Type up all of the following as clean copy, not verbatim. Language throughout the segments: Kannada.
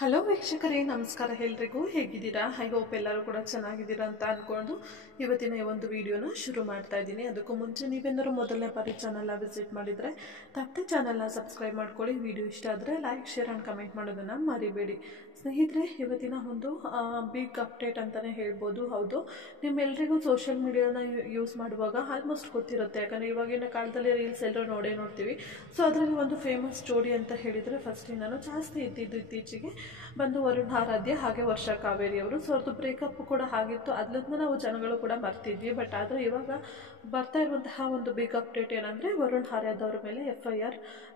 ಹಲೋ ವೀಕ್ಷಕರೇ, ನಮಸ್ಕಾರ. ಎಲ್ರಿಗೂ ಹೇಗಿದ್ದೀರಾ? ಐ ಹೋಪ್ ಎಲ್ಲರೂ ಕೂಡ ಚೆನ್ನಾಗಿದ್ದೀರಾ ಅಂತ ಅಂದ್ಕೊಂಡು ಇವತ್ತಿನ ಈ ಒಂದು ವಿಡಿಯೋನ ಶುರು ಮಾಡ್ತಾ ಇದ್ದೀನಿ. ಅದಕ್ಕೂ ಮುಂಚೆ ನೀವೇನಾದ್ರು ಮೊದಲನೇ ಬಾರಿ ಚಾನಲ್ನ ವಿಸಿಟ್ ಮಾಡಿದರೆ ತಪ್ಪದೆ ಚಾನಲ್ನ ಸಬ್ಸ್ಕ್ರೈಬ್ ಮಾಡ್ಕೊಳ್ಳಿ. ವಿಡಿಯೋ ಇಷ್ಟ ಆದರೆ ಲೈಕ್, ಶೇರ್ ಆ್ಯಂಡ್ ಕಮೆಂಟ್ ಮಾಡೋದನ್ನು ಮರಿಬೇಡಿ. ಸ್ನೇಹಿತರೆ, ಇವತ್ತಿನ ಒಂದು ಬಿಗ್ ಅಪ್ಡೇಟ್ ಅಂತಲೇ ಹೇಳ್ಬೋದು. ಹೌದು, ನಿಮ್ಮೆಲ್ಲರಿಗೂ ಸೋಷಿಯಲ್ ಮೀಡಿಯಾನ ಯೂಸ್ ಮಾಡುವಾಗ ಆಲ್ಮೋಸ್ಟ್ ಗೊತ್ತಿರುತ್ತೆ. ಯಾಕಂದರೆ ಇವಾಗಿನ ಕಾಲದಲ್ಲಿ ರೀಲ್ಸ್ ಎಲ್ಲರೂ ನೋಡ್ತೀವಿ. ಸೊ ಅದರಲ್ಲಿ ಒಂದು ಫೇಮಸ್ ಜೋಡಿ ಅಂತ ಹೇಳಿದರೆ ಫಸ್ಟಿಂದನೂ ಜಾಸ್ತಿ ಇದ್ದಿದ್ದು ಇತ್ತೀಚೆಗೆ ಬಂದು ವರುಣ್ ಆರಾಧ್ಯ ಹಾಗೆ ವರ್ಷಾ ಕಾವೇರಿ ಅವರು. ಸೊ ಅವ್ರದ್ದು ಬ್ರೇಕಪ್ ಕೂಡ ಆಗಿತ್ತು. ಅದರಿಂದ ನಾವು ಜನಗಳು ಕೂಡ ಮರ್ತಿದ್ವಿ. ಬಟ್ ಆದರೆ ಇವಾಗ ಬರ್ತಾ ಇರುವಂತಹ ಒಂದು ಬಿಗ್ ಅಪ್ಡೇಟ್ ಏನಂದರೆ ವರುಣ್ ಆರಾಧ್ಯ ಅವ್ರ ಮೇಲೆ FIR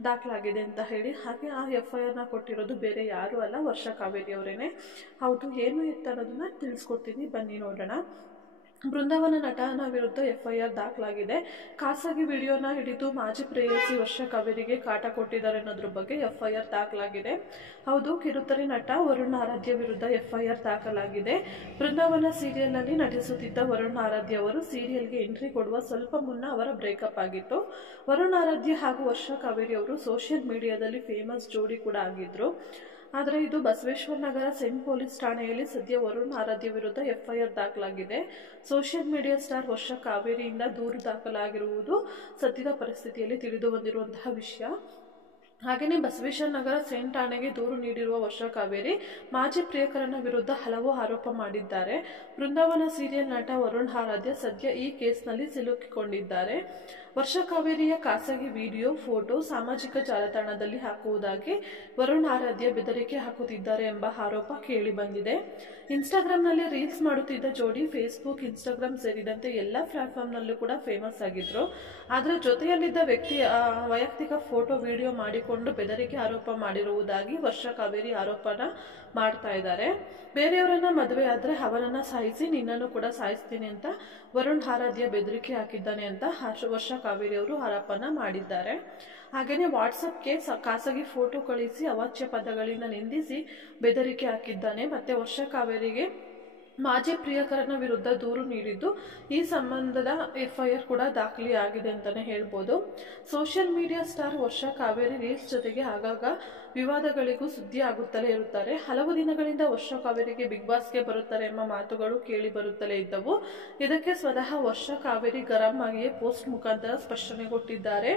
ದಾಖಲಾಗಿದೆ ಅಂತ ಹೇಳಿ. ಹಾಗೆ ಆ FIRನ ಕೊಟ್ಟಿರೋದು ಬೇರೆ ಯಾರೂ ಅಲ್ಲ, ವರ್ಷಾ ಕಾವೇರಿ ಅವರೇನೆ. ಹೌದು, ಏನು ಇತ್ತು ಅನ್ನೋದನ್ನ ತಿಳಿಸ್ಕೊಡ್ತೀನಿ, ಬನ್ನಿ ನೋಡೋಣ. ಬೃಂದಾವನ ನಟನ ವಿರುದ್ಧ FIR ದಾಖಲಾಗಿದೆ. ಖಾಸಗಿ ವಿಡಿಯೋನ ಹಿಡಿದು ಮಾಜಿ ಪ್ರೇಯಸಿ ವರ್ಷಾ ಕಾವೇರಿಗೆ ಕಾಟ ಕೊಟ್ಟಿದ್ದಾರೆ ಅನ್ನೋದ್ರ ಬಗ್ಗೆ FIR ದಾಖಲಾಗಿದೆ. ಹೌದು, ಕಿರುತೆರೆ ನಟ ವರುಣ್ ಆರಾಧ್ಯ ವಿರುದ್ಧ FIR ದಾಖಲಾಗಿದೆ. ಬೃಂದಾವನ ಸೀರಿಯಲ್ನಲ್ಲಿ ನಟಿಸುತ್ತಿದ್ದ ವರುಣ್ ಆರಾಧ್ಯ ಅವರು ಸೀರಿಯಲ್ಗೆ ಎಂಟ್ರಿ ಕೊಡುವ ಸ್ವಲ್ಪ ಮುನ್ನ ಅವರ ಬ್ರೇಕಪ್ ಆಗಿತ್ತು. ವರುಣ್ ಆರಾಧ್ಯ ಹಾಗೂ ವರ್ಷಾ ಕಾವೇರಿ ಅವರು ಸೋಷಿಯಲ್ ಮೀಡಿಯಾದಲ್ಲಿ ಫೇಮಸ್ ಜೋಡಿ ಕೂಡ ಆಗಿದ್ರು. ಆದರೆ ಇದು ಬಸವೇಶ್ವರ ನಗರ ಸೆಂಟ್ ಪೊಲೀಸ್ ಠಾಣೆಯಲ್ಲಿ ಸದ್ಯ ವರುಣ್ ಆರಾಧ್ಯ ವಿರುದ್ಧ FIR ದಾಖಲಾಗಿದೆ. ಸೋಷಿಯಲ್ ಮೀಡಿಯಾ ಸ್ಟಾರ್ ವರ್ಷಾ ಕಾವೇರಿಯಿಂದ ದೂರು ದಾಖಲಾಗಿರುವುದು ಸದ್ಯದ ಪರಿಸ್ಥಿತಿಯಲ್ಲಿ ತಿಳಿದು ಬಂದಿರುವಂತಹ ವಿಷಯ. ಹಾಗೆಯೇ ಬಸವೇಶ್ವರ ನಗರ ಸೆಂಟ್ ಠಾಣೆಗೆ ದೂರು ನೀಡಿರುವ ವರ್ಷಾ ಕಾವೇರಿ ಮಾಜಿ ಪ್ರಿಯಕರನ ವಿರುದ್ಧ ಹಲವು ಆರೋಪ ಮಾಡಿದ್ದಾರೆ. ಬೃಂದಾವನ ಸೀರಿಯಲ್ ನಟ ವರುಣ್ ಆರಾಧ್ಯ ಸದ್ಯ ಈ ಕೇಸ್ನಲ್ಲಿ ಸಿಲುಕಿಕೊಂಡಿದ್ದಾರೆ. ವರ್ಷಾ ಕಾವೇರಿಯ ಖಾಸಗಿ ವಿಡಿಯೋ, ಫೋಟೋ ಸಾಮಾಜಿಕ ಜಾಲತಾಣದಲ್ಲಿ ಹಾಕುವುದಾಗಿ ವರುಣ್ ಆರಾಧ್ಯ ಬೆದರಿಕೆ ಹಾಕುತ್ತಿದ್ದಾರೆ ಎಂಬ ಆರೋಪ ಕೇಳಿ ಬಂದಿದೆ. ಇನ್ಸ್ಟಾಗ್ರಾಮ್ನಲ್ಲಿ ರೀಲ್ಸ್ ಮಾಡುತ್ತಿದ್ದ ಜೋಡಿ ಫೇಸ್ಬುಕ್, ಇನ್ಸ್ಟಾಗ್ರಾಮ್ ಸೇರಿದಂತೆ ಎಲ್ಲ ಪ್ಲಾಟ್ಫಾರ್ಮ್ನಲ್ಲೂ ಕೂಡ ಫೇಮಸ್ ಆಗಿದ್ರು. ಆದರೆ ಜೊತೆಯಲ್ಲಿದ್ದ ವ್ಯಕ್ತಿ ವೈಯಕ್ತಿಕ ಫೋಟೋ, ವಿಡಿಯೋ ಮಾಡಿಕೊಂಡು ಬೆದರಿಕೆ ಆರೋಪ ಮಾಡಿರುವುದಾಗಿ ವರ್ಷಾ ಕಾವೇರಿ ಆರೋಪನ ಮಾಡ್ತಾ ಇದ್ದಾರೆ. ಬೇರೆಯವರನ್ನ ಮದುವೆ ಆದ್ರೆ ಅವನನ್ನ ಸಾಯಿಸಿ ನಿನ್ನನ್ನು ಕೂಡ ಸಾಯಿಸ್ತೀನಿ ಅಂತ ವರುಣ್ ಆರಾಧ್ಯ ಬೆದರಿಕೆ ಹಾಕಿದ್ದಾನೆ ಅಂತ ವರ್ಷಾ ಕಾವೇರಿ ಅವರು ಆರೋಪನ ಮಾಡಿದ್ದಾರೆ. ಹಾಗೆಯೇ ವಾಟ್ಸಪ್ಗೆ ಖಾಸಗಿ ಫೋಟೋ ಕಳಿಸಿ ಅವಾಚ್ಯ ಪದಗಳಿಂದ ನಿಂದಿಸಿ ಬೆದರಿಕೆ ಹಾಕಿದ್ದಾನೆ. ಮತ್ತೆ ವರ್ಷಾ ಕಾವೇರಿಗೆ ಮಾಜಿ ಪ್ರಿಯಕರನ ವಿರುದ್ಧ ದೂರು ನೀಡಿದ್ದು ಈ ಸಂಬಂಧದ FIR ಕೂಡ ದಾಖಲೆಯಾಗಿದೆ ಅಂತಾನೆ ಹೇಳ್ಬೋದು. ಸೋಷಿಯಲ್ ಮೀಡಿಯಾ ಸ್ಟಾರ್ ವರ್ಷಾ ಕಾವೇರಿ ರೀಲ್ಸ್ ಜೊತೆಗೆ ಆಗಾಗ ವಿವಾದಗಳಿಗೂ ಸುದ್ದಿ ಆಗುತ್ತಲೇ ಇರುತ್ತಾರೆ. ಹಲವು ದಿನಗಳಿಂದ ವರ್ಷಾ ಕಾವೇರಿಗೆ ಬಿಗ್ ಬಾಸ್ಗೆ ಬರುತ್ತಾರೆ ಎಂಬ ಮಾತುಗಳು ಕೇಳಿ ಬರುತ್ತಲೇ ಇದ್ದವು. ಇದಕ್ಕೆ ಸ್ವತಃ ವರ್ಷಾ ಕಾವೇರಿ ಗರಂ ಆಗಿಯೇ ಪೋಸ್ಟ್ ಮುಖಾಂತರ ಸ್ಪಷ್ಟನೆ ಕೊಟ್ಟಿದ್ದಾರೆ.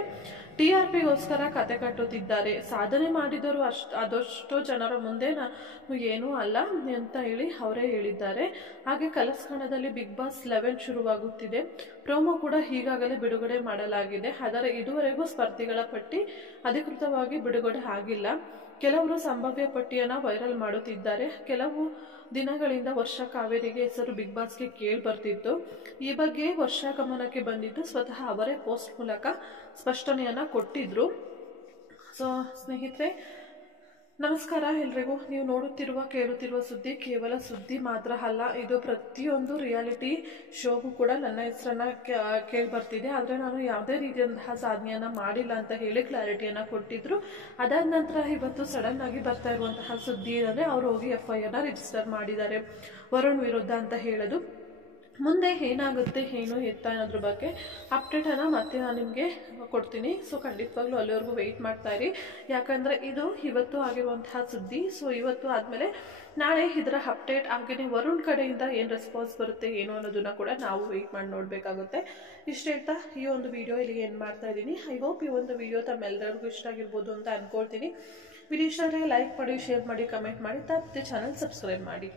TRPಗೋಸ್ಕರ ಕತೆ ಕಟ್ಟುತ್ತಿದ್ದಾರೆ. ಸಾಧನೆ ಮಾಡಿದರು ಅದೆಷ್ಟೋ ಜನರ ಮುಂದೆ ನಾನು ಏನೂ ಅಲ್ಲ ಅಂತ ಹೇಳಿ ಅವರೇ ಹೇಳಿದ್ದಾರೆ. ಹಾಗೆ ಕಲಸ್ಕಣದಲ್ಲಿ ಬಿಗ್ ಬಾಸ್ 11 ಶುರುವಾಗುತ್ತಿದೆ. ಪ್ರೋಮೋ ಕೂಡ ಈಗಾಗಲೇ ಬಿಡುಗಡೆ ಮಾಡಲಾಗಿದೆ. ಆದರೆ ಇದುವರೆಗೂ ಸ್ಪರ್ಧಿಗಳ ಪಟ್ಟಿ ಅಧಿಕೃತವಾಗಿ ಬಿಡುಗಡೆ ಆಗಿಲ್ಲ. ಕೆಲವರು ಸಂಭಾವ್ಯ ಪಟ್ಟಿಯನ್ನು ವೈರಲ್ ಮಾಡುತ್ತಿದ್ದಾರೆ. ಕೆಲವು ದಿನಗಳಿಂದ ವರ್ಷಾ ಕಾವೇರಿಗೆ ಹೆಸರು ಬಿಗ್ ಬಾಸ್ಗೆ ಕೇಳಿ ಬರ್ತಿತ್ತು. ಈ ಬಗ್ಗೆ ವರ್ಷಾ ಗಮನಕ್ಕೆ ಬಂದಿದ್ದು ಸ್ವತಃ ಅವರೇ ಪೋಸ್ಟ್ ಮೂಲಕ ಸ್ಪಷ್ಟನೆಯನ್ನ ಕೊಟ್ಟಿದ್ರು. ಸೊ ಸ್ನೇಹಿತರೆ, ನಮಸ್ಕಾರ ಎಲ್ರಿಗೂ. ನೀವು ನೋಡುತ್ತಿರುವ ಕೇಳುತ್ತಿರುವ ಸುದ್ದಿ ಕೇವಲ ಸುದ್ದಿ ಮಾತ್ರ ಅಲ್ಲ, ಇದು ಪ್ರತಿಯೊಂದು ರಿಯಾಲಿಟಿ ಶೋಗೂ ಕೂಡ ನನ್ನ ಹೆಸರನ್ನ ಕೇಳಿ ಬರ್ತಿದೆ. ಆದರೆ ನಾನು ಯಾವುದೇ ರೀತಿಯಂತಹ ಸಾಧನೆಯನ್ನ ಮಾಡಿಲ್ಲ ಅಂತ ಹೇಳಿ ಕ್ಲಾರಿಟಿಯನ್ನ ಕೊಟ್ಟಿದ್ರು. ಅದಾದ ನಂತರ ಇವತ್ತು ಸಡನ್ ಆಗಿ ಬರ್ತಾ ಇರುವಂತಹ ಸುದ್ದಿ ಏನಂದ್ರೆ ಅವರು ಹೋಗಿ FIRನ ರಿಜಿಸ್ಟರ್ ಮಾಡಿದ್ದಾರೆ ವರುಣ್ ವಿರುದ್ಧ ಅಂತ ಹೇಳೋದು. ಮುಂದೆ ಏನಾಗುತ್ತೆ ಏನು ಎತ್ತ ಅನ್ನೋದ್ರ ಬಗ್ಗೆ ಅಪ್ಡೇಟನ್ನು ಮತ್ತೆ ನಾನು ನಿಮಗೆ ಕೊಡ್ತೀನಿ. ಸೊ ಖಂಡಿತವಾಗ್ಲೂ ಅಲ್ಲಿವರೆಗೂ ವೆಯ್ಟ್ ಮಾಡ್ತಾ ಇರಿ. ಯಾಕಂದರೆ ಇದು ಇವತ್ತು ಆಗಿರುವಂತಹ ಸುದ್ದಿ. ಸೊ ಇವತ್ತು ಆದಮೇಲೆ ನಾಳೆ ಇದರ ಅಪ್ಡೇಟ್ ಹಾಗೆಯೇ ವರುಣ್ ಕಡೆಯಿಂದ ಏನು ರೆಸ್ಪಾನ್ಸ್ ಬರುತ್ತೆ ಏನು ಅನ್ನೋದನ್ನ ಕೂಡ ನಾವು ವೆಯ್ಟ್ ಮಾಡಿ ನೋಡಬೇಕಾಗುತ್ತೆ. ಇಷ್ಟು ಹೇಳ್ತಾ ಈ ಒಂದು ವಿಡಿಯೋ ಇಲ್ಲಿಗೆ ಏನು ಮಾಡ್ತಾ ಇದ್ದೀನಿ. ಐ ಹೋಪ್ ಈ ಒಂದು ವಿಡಿಯೋ ತಮ್ಮೆಲ್ಲರಿಗೂ ಇಷ್ಟ ಆಗಿರ್ಬೋದು ಅಂತ ಅಂದ್ಕೊಳ್ತೀನಿ. ವಿಡಿಯೋ ಇಷ್ಟ ಆದರೆ ಲೈಕ್ ಮಾಡಿ, ಶೇರ್ ಮಾಡಿ, ಕಮೆಂಟ್ ಮಾಡಿ, ತಪ್ಪದೆ ಚಾನಲ್ ಸಬ್ಸ್ಕ್ರೈಬ್ ಮಾಡಿ.